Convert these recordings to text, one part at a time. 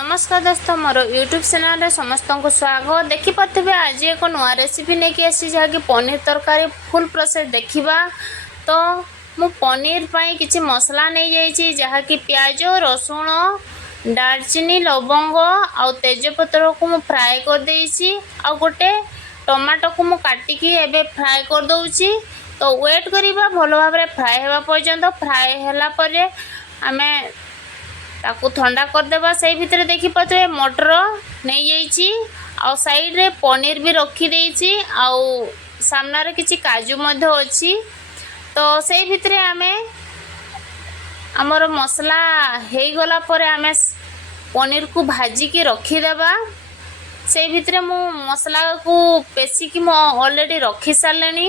नमस्कार दोस्तों, मोर YouTube channel समस्त को स्वागत। देखी पारे आज एक नुआ रेसिपी नहीं आसी जहाँकि पनीर तरकारी फुल प्रोसेस देखा। तो मु पनीर पाई किसी मसला नहीं जाइए जहाँकि प्याज रसुण दालचीनी लवंग आउ तेजपत्र को मु फ्राए कर देइछि आ गोटे टमाटो को मु काटिकी एबे फ्राए कर दउछि। तो वेट करिबा भलो भाबरे फ्राए हेबा पर्यंत। फ्राए होला परे आमे ताकू ठंडा करदेबा। से भितर देखी पाते मटर नहीं जाइछि आ साइड रे पनीर भी रखी देइछि आउ सामना रे किछि काजू मध्य अछि। तो से भितर आमे हमर मसला हे गला परे आमे पनीर को भाजी की रखी देबा। से भितर मु मसला को पेसी की मु ऑलरेडी रखी सारलेनी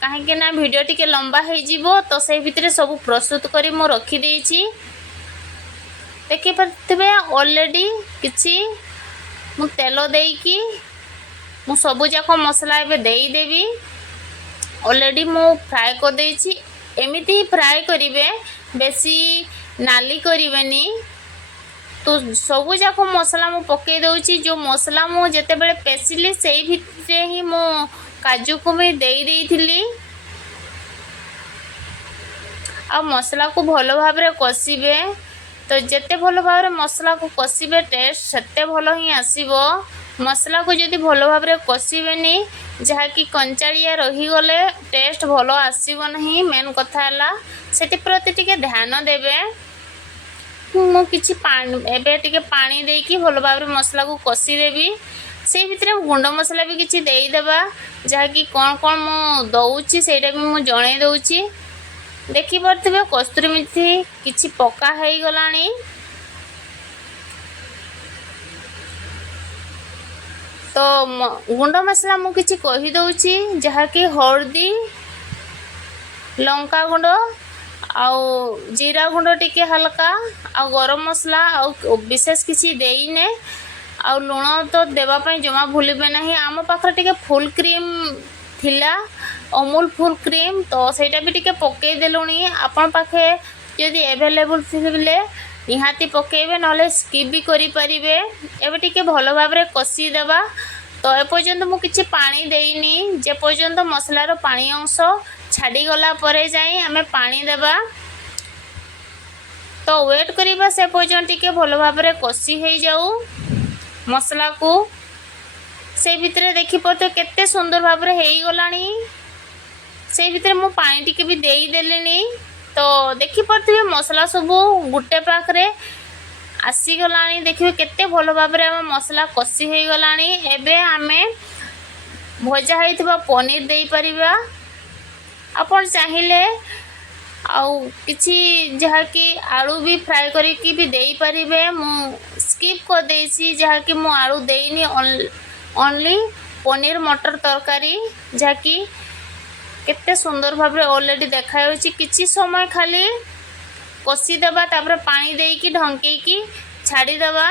काहे ना वीडियो टिके लंबा हे जिवो। तो से भितर सब प्रस्तुत करी मु रखी देइछि। देखी पारे ऑलरेडी किछि मु तेल देकी मु सबु जाक मसला एबे देई देबी। ऑलरेडी मु फ्राए कर देइछि। एमिति ही फ्राए करिवे, बेसी नाली करिवेनी। तो सबु जाक मसला मु पके दउछि। जो मसला मु जते बेले पेसिली सेही भितरे ही मु काजू को भी देई देइथिली आ मसला को भलो भाबरे कसिबे। तो जिते भल भाव मसला को कषिबे टेस्ट सेते भल ही आसीबो। मसला को जदि भल भाव कषिबेनी जहाँकि कंचाड़िया रहीगले टेस्ट भल आसीबो नहीं। मेन कथा है से प्रति टिके ध्यान देबे। मु किछि पानी एबे टिके पानी देकी भल भाव मसला को कषि देबी। से भितर गुंड मसला भी किछि देई देबा जहाँकि कौन कौन मु दउछि सेटा भी मु जणै दउछि। देखी पारे कस्तूरी मेथी किछि पका है गलानी। तो गुंड मसला मु किछि कहि दउछि जहाँकि हल्दी लंका गुंड आउ जीरा गुंड टिके हल्का आउ गरम मसला आउ विशेष किछि देइने आउ लुण तो देबा पई जमा भूलिबे नहीं। आम पाखर टिके फुल क्रीम थिला अमूल फुल क्रीम तो सेटा भी टिके पके देलुनी। आपन पाखे यदि अवेलेबल थिले निहाती पकेबे नले स्किप भी करि परिबे। एबे टिके भलो भाबरे कषि देबा। तो ए पर्यंत मु किछि पानी देइनी। जे पर्यंत मसला रो पानी अंश छाडी गला परे जाई हमें पानी देबा। तो वेट करिबा से पर्यंत टिके भलो भाबरे कषि हे जाऊ मसला को। से भितर देखि पते केते सुंदर भाबरे हेई गलानी। से भितर मु पानी टिके भी देई देलेनी। तो देखि पारे मसला सब गुटे पाखरे आसी गलानी। देखिए केते भलो भाबरे हम मसला कषि हे गलानी। एबे आमे भजा हेइतबा पनीर देई परिबा। आपण चाहिले आउ किछि जहाँकि आलू भी फ्राए करिकी भी देई परिबे। मु स्किप कर देइछि जहाँकि मु आलू देइनी ओनली पनीर मटर तरकारी जहाँकि केते सुंदर भाबरे ऑलरेडी देखायोछि। किछि समय खाली कषि देबा तापर पानी देकी ढंकेकी छाड़ी देबा।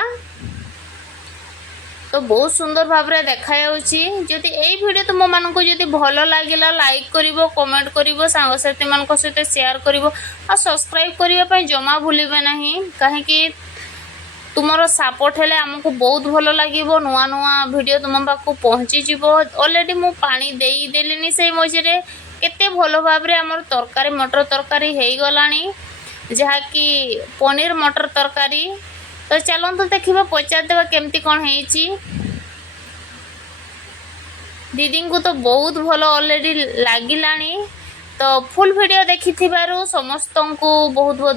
तो बहुत सुंदर भाबरे देखायोछि। जदि एई वीडियो तुम मानको जदि भलो लागिला लाइक करिवो कमेंट करिवो सांग साथी मानको सहित शेयर करिवो आ सब्सक्राइब करिवा पई जमा भूलिबे नहीं। काहे कि तुमरो सपोर्ट हेले हमको बहुत भलो लागिवो। नुआ नुआ वीडियो तुम पाखु पहुंची जिवो। ऑलरेडी मु पानी देई देलिनी से मझिरे केते भलो भाबरे हमर तरकारी मटर तरकारी हेई गलानी जहाँकि पनीर मटर तरकारी। तो चलंतु देखिबा पचार देबा केमती कोन हेइची। दीदी को तो बहुत भलो ऑलरेडी लागिलानी। तो फुल वीडियो देखि थिबारु समस्त को बहुत बहुत